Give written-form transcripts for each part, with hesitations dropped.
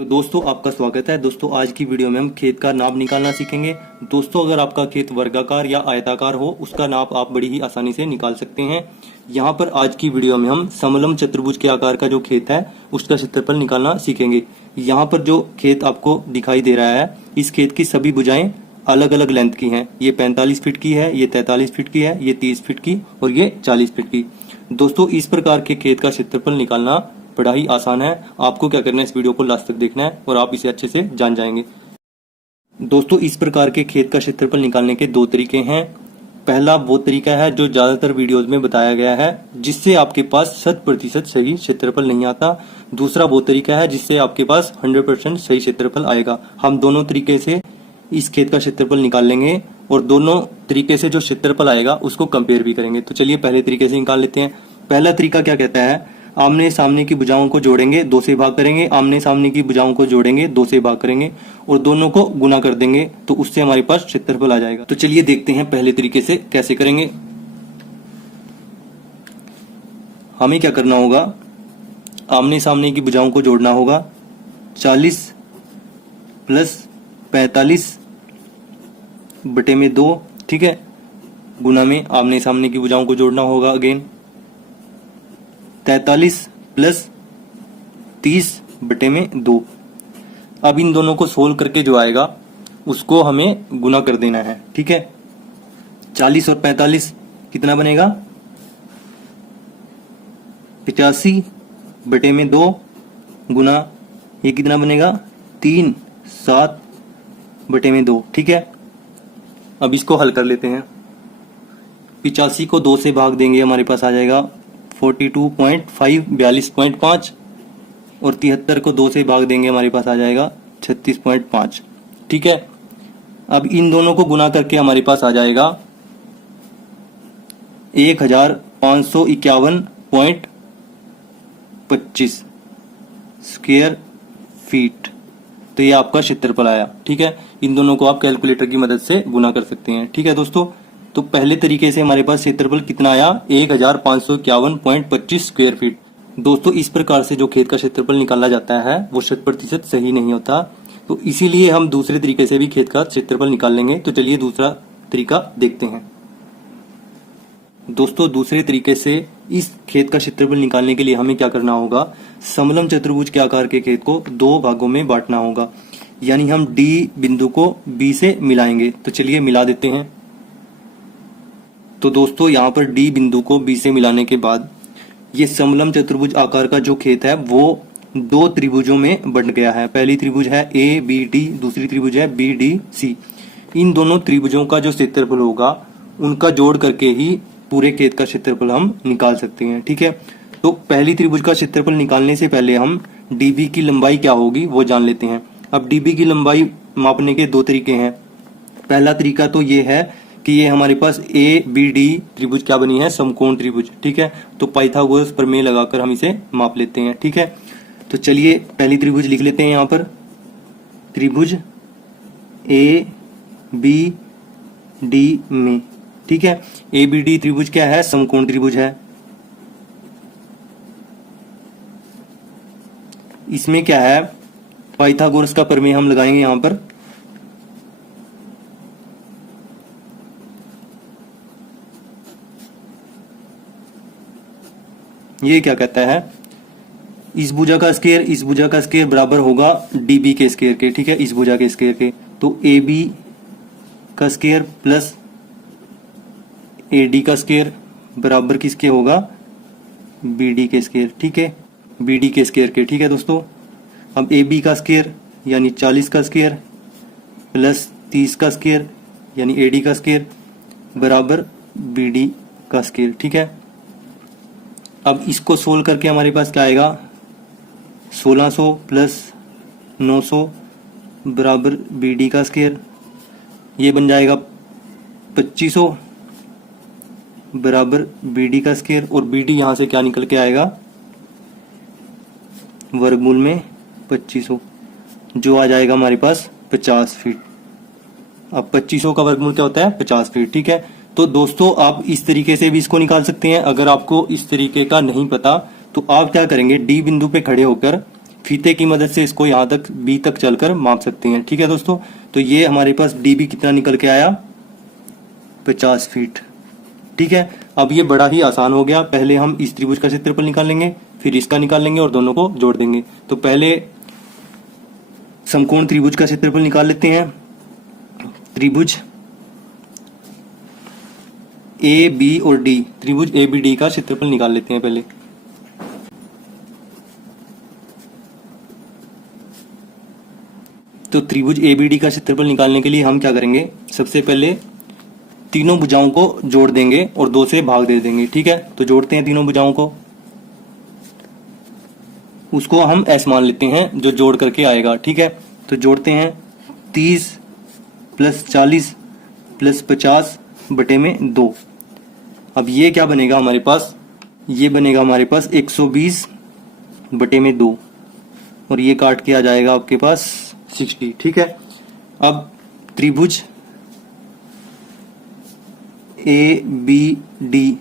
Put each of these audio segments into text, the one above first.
तो दोस्तों आपका स्वागत है। दोस्तों आज की वीडियो में हम खेत का नाप निकालना सीखेंगे। दोस्तों अगर आपका खेत वर्गाकार या आयताकार हो उसका नाप आप बड़ी ही आसानी से निकाल सकते हैं। यहाँ पर आज की वीडियो में हम समलम चतुर्भुज के आकार का जो खेत है उसका क्षेत्रफल निकालना सीखेंगे। यहाँ पर जो खेत आपको दिखाई दे रहा है इस खेत की सभी भुजाएं अलग अलग लेंथ की हैं। ये 45 फीट की है, ये 43 फीट की है, ये 30 फीट की और ये 40 फीट की। दोस्तों इस प्रकार के खेत का क्षेत्रफल निकालना बड़ा ही आसान है। आपको क्या करना है, इस वीडियो को लास्ट तक देखना है और आप इसे अच्छे से जान जाएंगे। दोस्तों इस प्रकार के खेत का क्षेत्रफल निकालने के दो तरीके हैं। पहला वो तरीका है जो ज्यादातर वीडियोस में बताया गया है, जिससे आपके पास 100% सही क्षेत्रफल नहीं आता। दूसरा वो तरीका है जिससे आपके पास 100% सही क्षेत्रफल आएगा। हम दोनों तरीके से इस खेत का क्षेत्रफल निकाल लेंगे और दोनों तरीके से जो क्षेत्रफल आएगा उसको कंपेयर भी करेंगे। तो चलिए पहले तरीके से निकाल लेते हैं। पहला तरीका क्या कहता है, आमने सामने की भुजाओं को जोड़ेंगे, 2 से भाग करेंगे। आमने सामने की भुजाओं को जोड़ेंगे, 2 से भाग करेंगे और दोनों को गुना कर देंगे, तो उससे हमारे पास क्षेत्रफल आ जाएगा। तो चलिए देखते हैं पहले तरीके से कैसे करेंगे। हमें क्या करना होगा, आमने सामने की भुजाओं को जोड़ना होगा। 40 प्लस 45 बटे में 2, ठीक है, गुना में आमने सामने की भुजाओं को जोड़ना होगा अगेन 43 प्लस 30 बटे में 2। अब इन दोनों को सोल्व करके जो आएगा उसको हमें गुना कर देना है, ठीक है। 40 और 45 कितना बनेगा, 85 बटे में 2 गुना ये कितना बनेगा 3, 7 बटे में 2, ठीक है। अब इसको हल कर लेते हैं। 85 को 2 से भाग देंगे, हमारे पास आ जाएगा 42.5 42.5 और 73 को 2 से भाग देंगे, हमारे पास आ जाएगा 36.5, ठीक है। अब इन दोनों को गुना करके हमारे पास आ जाएगा 1551.25 स्क्वायर फीट। तो ये आपका क्षेत्रफल आया, ठीक है। इन दोनों को आप कैलकुलेटर की मदद से गुना कर सकते हैं, ठीक है दोस्तों। तो पहले तरीके से हमारे पास क्षेत्रफल कितना आया, 1551.25 स्क्वायर फीट। दोस्तों इस प्रकार से जो खेत का क्षेत्रफल निकाला जाता है वो 100% सही नहीं होता, तो इसीलिए हम दूसरे तरीके से भी खेत का क्षेत्रफल निकाल लेंगे। तो चलिए दूसरा तरीका देखते हैं। दोस्तों दूसरे तरीके से इस खेत का क्षेत्रफल निकालने के लिए हमें क्या करना होगा, समलम चतुर्भुज के आकार के खेत को 2 भागों में बांटना होगा, यानी हम डी बिंदु को बी से मिलाएंगे। तो चलिए मिला देते हैं। तो दोस्तों यहाँ पर डी बिंदु को बी से मिलाने के बाद ये समलम चतुर्भुज आकार का जो खेत है वो 2 त्रिभुजों में बंट गया है। पहली त्रिभुज है ए बी डी, दूसरी त्रिभुज है बी डी सी। इन दोनों त्रिभुजों का जो क्षेत्रफल होगा उनका जोड़ करके ही पूरे खेत का क्षेत्रफल हम निकाल सकते हैं, ठीक है। तो पहली त्रिभुज का क्षेत्रफल निकालने से पहले हम डीबी की लंबाई क्या होगी वो जान लेते हैं। अब डीबी की लंबाई मापने के 2 तरीके हैं। पहला तरीका तो ये है कि ये हमारे पास ए बी डी त्रिभुज क्या बनी है, समकोण त्रिभुज, ठीक है। तो पाइथागोरस प्रमेय लगाकर हम इसे माप लेते हैं, ठीक है। तो चलिए पहली त्रिभुज लिख लेते हैं यहाँ पर, त्रिभुज ए बी डी में, ठीक है। ए बी डी त्रिभुज क्या है, समकोण त्रिभुज है। इसमें क्या है, पाइथागोरस का प्रमेय हम लगाएंगे यहाँ पर। ये क्या कहता है, इस भुजा का स्क्वायर इस भुजा का स्क्वायर बराबर होगा डीबी के स्क्वायर के, ठीक है, इस भुजा के स्क्वायर के। तो ए बी का स्क्वायर प्लस ए डी का स्क्वायर बराबर किसके होगा, बी डी के स्क्वायर, ठीक है, बी डी के स्क्वायर के, ठीक है दोस्तों। अब ए बी का स्क्वायर यानी 40 का स्क्वायर प्लस 30 का स्क्वायर यानी ए डी का स्क्वायर बराबर बी डी का स्क्वायर, ठीक है। अब इसको सोल्व करके हमारे पास क्या आएगा, 1600 प्लस 900 बराबर बी डी का स्क्वायर, ये बन जाएगा 2500 बराबर बी डी का स्क्वायर। और बी डी यहाँ से क्या निकल के आएगा, वर्गमूल में 2500, जो आ जाएगा हमारे पास 50 फीट। अब 2500 का वर्गमूल क्या होता है, 50 फीट, ठीक है। तो दोस्तों आप इस तरीके से भी इसको निकाल सकते हैं। अगर आपको इस तरीके का नहीं पता तो आप क्या करेंगे, डी बिंदु पे खड़े होकर फीते की मदद से इसको यहाँ तक बी तक चलकर माप सकते हैं। ठीक है दोस्तों, तो ये हमारे पास डीबी कितना निकल के आया, 50 फीट। ठीक है, अब ये बड़ा ही आसान हो गया। पहले हम इस त्रिभुज का क्षेत्रफल निकाल लेंगे, फिर इसका निकाल लेंगे और दोनों को जोड़ देंगे। तो पहले समकोण त्रिभुज का क्षेत्रफल निकाल लेते हैं। त्रिभुज ए बी और डी, त्रिभुज ए बी डी का क्षेत्रफल निकाल लेते हैं पहले। तो त्रिभुज ए बी डी का क्षेत्रफल निकालने के लिए हम क्या करेंगे, सबसे पहले तीनों भुजाओं को जोड़ देंगे और 2 से भाग दे देंगे। ठीक है, तो जोड़ते हैं तीनों भुजाओं को, उसको हम एस मान लेते हैं जो जोड़ करके आएगा। ठीक है, तो जोड़ते हैं 30 प्लस 40 प्लस 50 बटे में 2। अब ये क्या बनेगा हमारे पास, ये बनेगा हमारे पास 120 बटे में 2 और ये काट के आ जाएगा आपके पास 60। ठीक है, अब त्रिभुज ए बी डी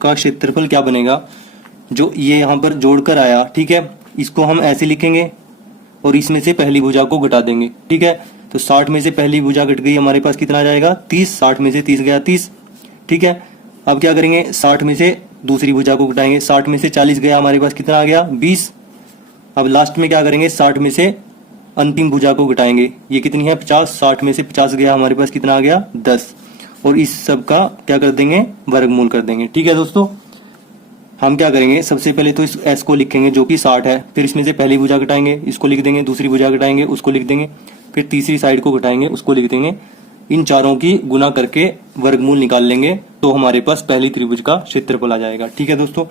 का क्षेत्रफल क्या बनेगा, जो ये यहां पर जोड़कर आया। ठीक है, इसको हम ऐसे लिखेंगे और इसमें से पहली भुजा को घटा देंगे। ठीक है, तो 60 में से पहली भुजा घट गई, हमारे पास कितना आ जाएगा 30। 60 में से 30 गया 30। ठीक है, अब क्या करेंगे, 60 में से दूसरी भुजा को घटाएंगे। 60 में से 40 गया, हमारे पास कितना आ गया 20। अब लास्ट में क्या करेंगे, 60 में से अंतिम भुजा को घटाएंगे, ये कितनी है 50। 60 में से 50 गया, हमारे पास कितना आ गया 10। और इस सब का क्या कर देंगे, वर्गमूल कर देंगे। ठीक है दोस्तों, हम क्या करेंगे, सबसे पहले तो इस s को लिखेंगे जो कि 60 है, फिर इसमें से पहली भुजा घटाएंगे, इसको लिख देंगे, दूसरी भुजा घटाएंगे, उसको लिख देंगे, फिर तीसरी साइड को घटाएंगे, उसको लिख देंगे। इन चारों की गुना करके वर्गमूल निकाल लेंगे तो हमारे पास पहली त्रिभुज का क्षेत्रफल आ जाएगा। ठीक है दोस्तों,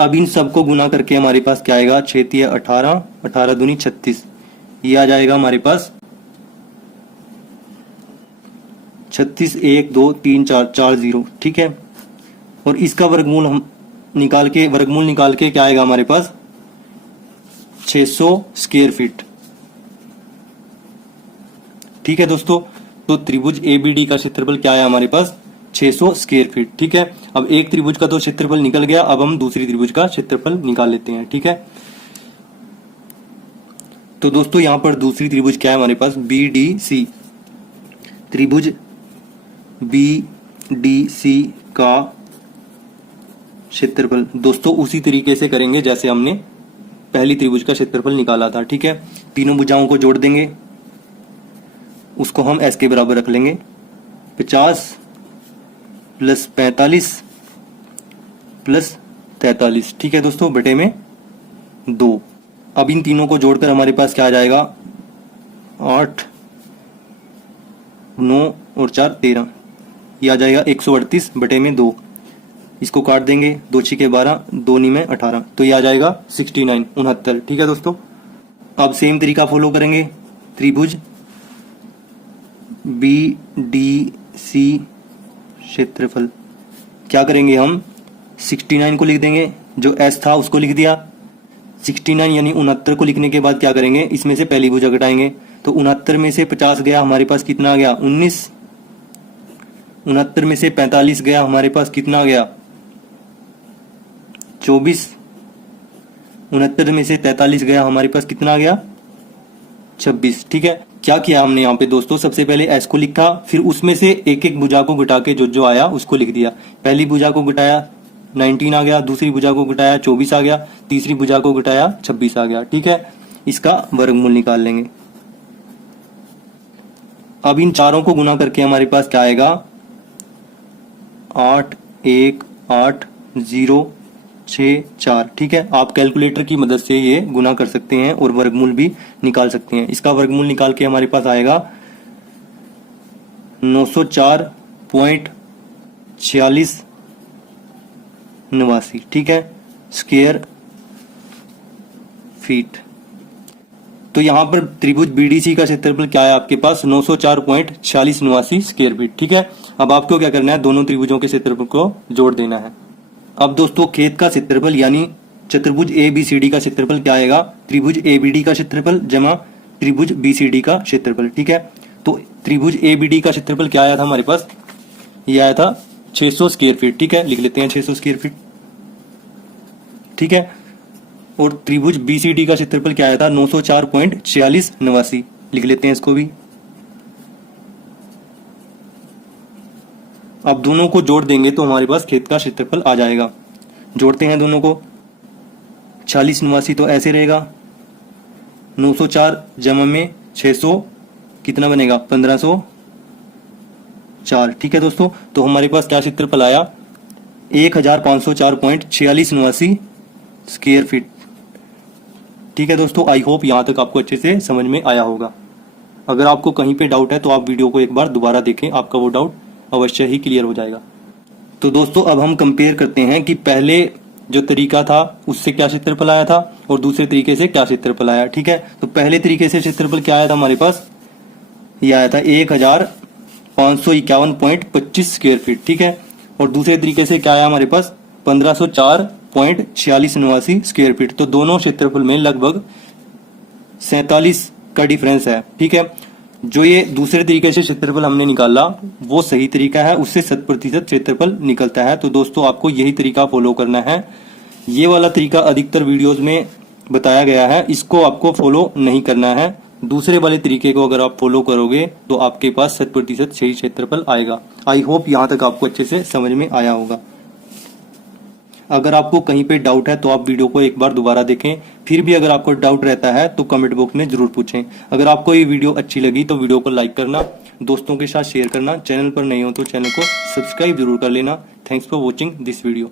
अब इन सबको गुना करके हमारे पास क्या आएगा, 6 18, 18 दूनी 36, ये आ जाएगा हमारे पास 36, 1 2 3 4 4 0। ठीक है, और इसका वर्गमूल हम निकाल के क्या आएगा हमारे पास 600 स्क्वायर फीट। ठीक है दोस्तों, तो त्रिभुज एबीडी का क्षेत्रफल क्या है हमारे पास 600 स्क्वायर फीट। ठीक है, अब एक त्रिभुज का तो क्षेत्रफल निकल गया, अब हम दूसरी त्रिभुज का क्षेत्रफल निकाल लेते हैं। ठीक है, तो दोस्तों यहां पर दूसरी त्रिभुज क्या है हमारे पास, बी डी सी। त्रिभुज बी डी सी का क्षेत्रफल दोस्तों उसी तरीके से करेंगे जैसे हमने पहली त्रिभुज का क्षेत्रफल निकाला था। ठीक है, तीनों भुजाओं को जोड़ देंगे, उसको हम s के बराबर रख लेंगे, 50 प्लस 45 प्लस 43। ठीक है दोस्तों, बटे में 2। अब इन तीनों को जोड़कर हमारे पास क्या आ जाएगा, 8 9 और 4 13, ये आ जाएगा 138 बटे में 2। इसको काट देंगे, 2 6 12, 2 9 में 18, तो ये आ जाएगा 69 69। ठीक है दोस्तों, अब सेम तरीका फॉलो करेंगे। त्रिभुज बी डी सी क्षेत्रफल क्या करेंगे, हम 69 को लिख देंगे, जो s था उसको लिख दिया, 69 यानी 69 को लिखने के बाद क्या करेंगे, इसमें से पहली भुजा घटाएंगे, तो 69 में से 50 गया, हमारे पास कितना आ गया 19। 69 में से 45 गया, हमारे पास कितना आ गया 24। 69 में से 43 गया, हमारे पास कितना आ गया 26। ठीक है, क्या किया हमने यहाँ पे दोस्तों, सबसे पहले s को लिखा, फिर उसमें से एक एक भुजा को घटा के जो जो आया उसको लिख दिया। पहली भुजा को घटाया 19 आ गया, दूसरी भुजा को घटाया 24 आ गया, तीसरी भुजा को घटाया 26 आ गया। ठीक है, इसका वर्गमूल निकाल लेंगे। अब इन चारों को गुना करके हमारे पास क्या आएगा, 8 1 8 0 6 4। ठीक है, आप कैलकुलेटर की मदद से ये गुना कर सकते हैं और वर्गमूल भी निकाल सकते हैं। इसका वर्गमूल निकाल के हमारे पास आएगा 904.4689। ठीक है, स्क्वायर फीट। तो यहां पर त्रिभुज बीडीसी का क्षेत्रफल क्या है आपके पास 904.4689 स्क्वायर फीट। ठीक है, अब आपको क्या करना है, दोनों त्रिभुजों के क्षेत्रफल को जोड़ देना है। अब दोस्तों खेत का क्षेत्रफल यानी चतुर्भुज ABCD का क्षेत्रफल क्या आएगा, त्रिभुज ABD का क्षेत्रफल जमा त्रिभुज BCD का क्षेत्रफल। ठीक है, तो त्रिभुज ABD का क्षेत्रफल क्या आया था हमारे पास, ये आया था 600 स्क्वायर फीट। ठीक है, लिख लेते हैं 600 स्क्वायर फीट। ठीक है, और त्रिभुज BCD का क्षेत्रफल क्या आया था 904.4689। लिख लेते हैं इसको भी। अब दोनों को जोड़ देंगे तो हमारे पास खेत का क्षेत्रफल आ जाएगा। जोड़ते हैं दोनों को। 4689 तो ऐसे रहेगा, 904 जमा में 600 कितना बनेगा 1504। ठीक है दोस्तों, तो हमारे पास क्या क्षेत्रफल आया 1504.4689 स्क्वायर फीट। ठीक है दोस्तों, आई होप यहाँ तक आपको अच्छे से समझ में आया होगा। अगर आपको कहीं पे डाउट है तो आप वीडियो को एक बार दोबारा देखें, आपका वो डाउट अवश्य ही क्लियर हो जाएगा। तो दोस्तों अब हम कंपेयर करते हैं कि पहले जो तरीका था उससे क्या क्षेत्रफल आया था और दूसरे तरीके से क्या क्षेत्रफल आया। ठीक है, तो पहले तरीके से क्षेत्रफल क्या आया था हमारे पास, यह आया था 1551.25 स्क्वायर फीट। ठीक है, और दूसरे तरीके से क्या आया हमारे पास 1504.4689 स्क्वायर फीट। तो दोनों क्षेत्रफल में लगभग 47 का डिफरेंस है। ठीक है, जो ये दूसरे तरीके से क्षेत्रफल हमने निकाला वो सही तरीका है, उससे 100% क्षेत्रफल निकलता है। तो दोस्तों आपको यही तरीका फॉलो करना है। ये वाला तरीका अधिकतर वीडियोस में बताया गया है, इसको आपको फॉलो नहीं करना है। दूसरे वाले तरीके को अगर आप फॉलो करोगे तो आपके पास 100% सही क्षेत्रफल आएगा। आई होप यहाँ तक आपको अच्छे से समझ में आया होगा। अगर आपको कहीं पे डाउट है तो आप वीडियो को एक बार दोबारा देखें। फिर भी अगर आपको डाउट रहता है तो कमेंट बॉक्स में जरूर पूछें। अगर आपको ये वीडियो अच्छी लगी तो वीडियो को लाइक करना, दोस्तों के साथ शेयर करना, चैनल पर नए हो तो चैनल को सब्सक्राइब जरूर कर लेना। Thanks for watching this video.